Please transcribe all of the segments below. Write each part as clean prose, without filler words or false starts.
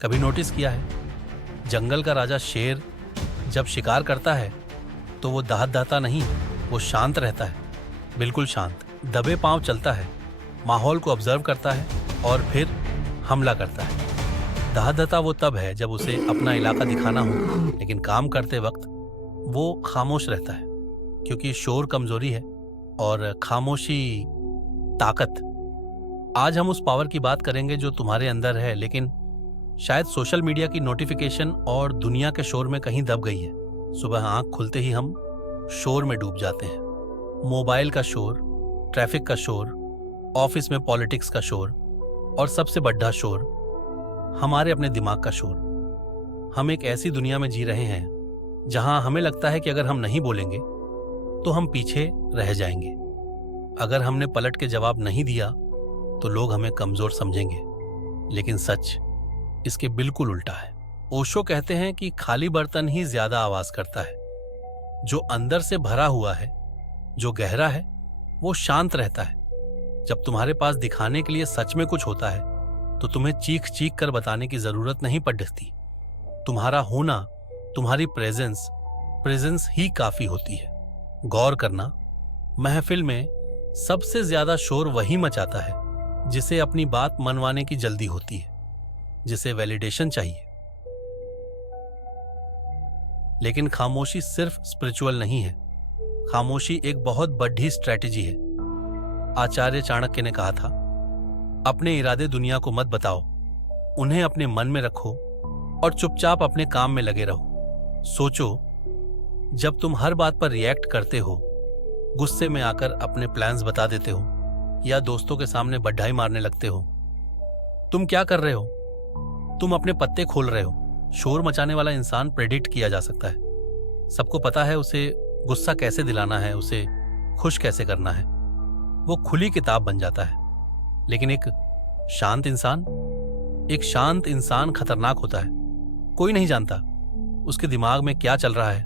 कभी नोटिस किया है, जंगल का राजा शेर जब शिकार करता है तो वो दहाता नहीं, वो शांत रहता है, बिल्कुल शांत, दबे पांव चलता है, माहौल को ऑब्जर्व करता है और फिर हमला करता है। दहाता वो तब है जब उसे अपना इलाका दिखाना हो, लेकिन काम करते वक्त वो खामोश रहता है, क्योंकि शोर कमजोरी है और खामोशी ताकत। आज हम उस पावर की बात करेंगे जो तुम्हारे अंदर है, लेकिन शायद सोशल मीडिया की नोटिफिकेशन और दुनिया के शोर में कहीं दब गई है। सुबह आंख खुलते ही हम शोर में डूब जाते हैं। मोबाइल का शोर, ट्रैफिक का शोर, ऑफिस में पॉलिटिक्स का शोर और सबसे बड़ा शोर हमारे अपने दिमाग का शोर। हम एक ऐसी दुनिया में जी रहे हैं जहां हमें लगता है कि अगर हम नहीं बोलेंगे तो हम पीछे रह जाएंगे। अगर हमने पलट के जवाब नहीं दिया तो लोग हमें कमजोर समझेंगे, लेकिन सच इसके बिल्कुल उल्टा है। ओशो कहते हैं कि खाली बर्तन ही ज्यादा आवाज करता है। जो अंदर से भरा हुआ है, जो गहरा है, वो शांत रहता है। जब तुम्हारे पास दिखाने के लिए सच में कुछ होता है तो तुम्हें चीख चीख कर बताने की जरूरत नहीं पड़ती। तुम्हारा होना, तुम्हारी प्रेजेंस ही काफी होती है। गौर करना, महफिल में सबसे ज्यादा शोर वही मचाता है जिसे अपनी बात मनवाने की जल्दी होती है, जिसे वैलिडेशन चाहिए। लेकिन खामोशी सिर्फ स्पिरिचुअल नहीं है, खामोशी एक बहुत बड़ी स्ट्रैटेजी है। आचार्य चाणक्य ने कहा था, अपने इरादे दुनिया को मत बताओ, उन्हें अपने मन में रखो और चुपचाप अपने काम में लगे रहो। सोचो, जब तुम हर बात पर रिएक्ट करते हो, गुस्से में आकर अपने प्लान्स बता देते हो या दोस्तों के सामने बधाई मारने लगते हो, तुम क्या कर रहे हो? तुम अपने पत्ते खोल रहे हो। शोर मचाने वाला इंसान प्रेडिक्ट किया जा सकता है। सबको पता है उसे गुस्सा कैसे दिलाना है, उसे खुश कैसे करना है। वो खुली किताब बन जाता है। लेकिन एक शांत इंसान खतरनाक होता है। कोई नहीं जानता उसके दिमाग में क्या चल रहा है,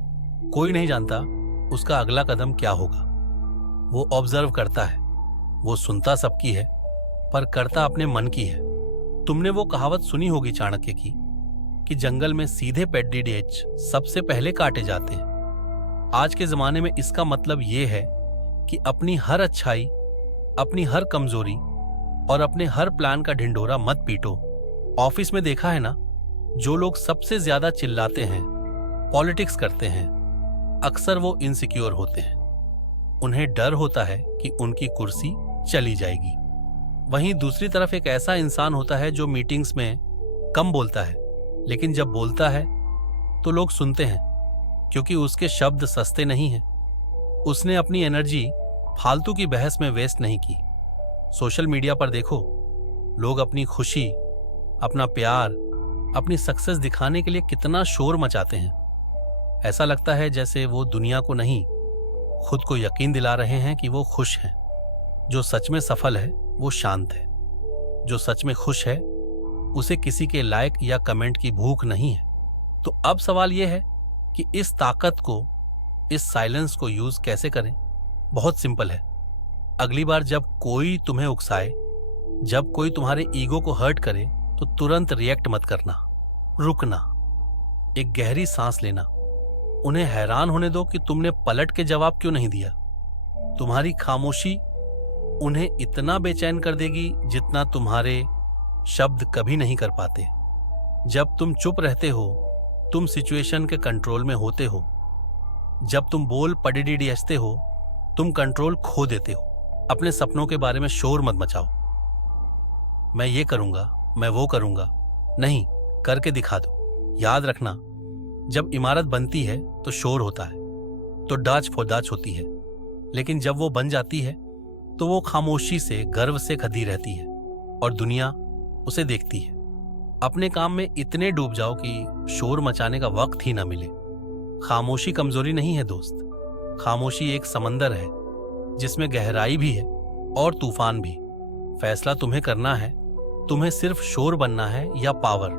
कोई नहीं जानता उसका अगला कदम क्या होगा। वो ऑब्जर्व करता है, वो सुनता सबकी है पर करता अपने मन की है। तुमने वो कहावत सुनी होगी चाणक्य की कि जंगल में सीधे पेड्डीडेज सबसे पहले काटे जाते हैं। आज के जमाने में इसका मतलब ये है कि अपनी हर अच्छाई, अपनी हर कमजोरी और अपने हर प्लान का ढिंढोरा मत पीटो। ऑफिस में देखा है ना, जो लोग सबसे ज्यादा चिल्लाते हैं, पॉलिटिक्स करते हैं, अक्सर वो इनसिक्योर होते हैं। उन्हें डर होता है कि उनकी कुर्सी चली जाएगी। वहीं दूसरी तरफ एक ऐसा इंसान होता है जो मीटिंग्स में कम बोलता है, लेकिन जब बोलता है तो लोग सुनते हैं, क्योंकि उसके शब्द सस्ते नहीं हैं। उसने अपनी एनर्जी फालतू की बहस में वेस्ट नहीं की। सोशल मीडिया पर देखो, लोग अपनी खुशी, अपना प्यार, अपनी सक्सेस दिखाने के लिए कितना शोर मचाते हैं। ऐसा लगता है जैसे वो दुनिया को नहीं, खुद को यकीन दिला रहे हैं कि वो खुश हैं। जो सच में सफल है वो शांत है। जो सच में खुश है उसे किसी के लाइक या कमेंट की भूख नहीं है। तो अब सवाल यह है कि इस ताकत को, इस साइलेंस को यूज कैसे करें? बहुत सिंपल है। अगली बार जब कोई तुम्हें उकसाए, जब कोई तुम्हारे ईगो को हर्ट करे, तो तुरंत रिएक्ट मत करना, रुकना, एक गहरी सांस लेना। उन्हें हैरान होने दो कि तुमने पलट के जवाब क्यों नहीं दिया। तुम्हारी खामोशी उन्हें इतना बेचैन कर देगी जितना तुम्हारे शब्द कभी नहीं कर पाते। जब तुम चुप रहते हो, तुम सिचुएशन के कंट्रोल में होते हो। जब तुम बोल पड़ीडीडीएसते हो, तुम कंट्रोल खो देते हो। अपने सपनों के बारे में शोर मत मचाओ। मैं ये करूंगा, मैं वो करूंगा, नहीं, करके दिखा दो। याद रखना, जब इमारत बनती है तो शोर होता है, तो डाच फोदाच होती है, लेकिन जब वो बन जाती है तो वो खामोशी से, गर्व से खड़ी रहती है और दुनिया उसे देखती है। अपने काम में इतने डूब जाओ कि शोर मचाने का वक्त ही ना मिले। खामोशी कमजोरी नहीं है दोस्त, खामोशी एक समंदर है जिसमें गहराई भी है और तूफान भी। फैसला तुम्हें करना है, तुम्हें सिर्फ शोर बनना है या पावर।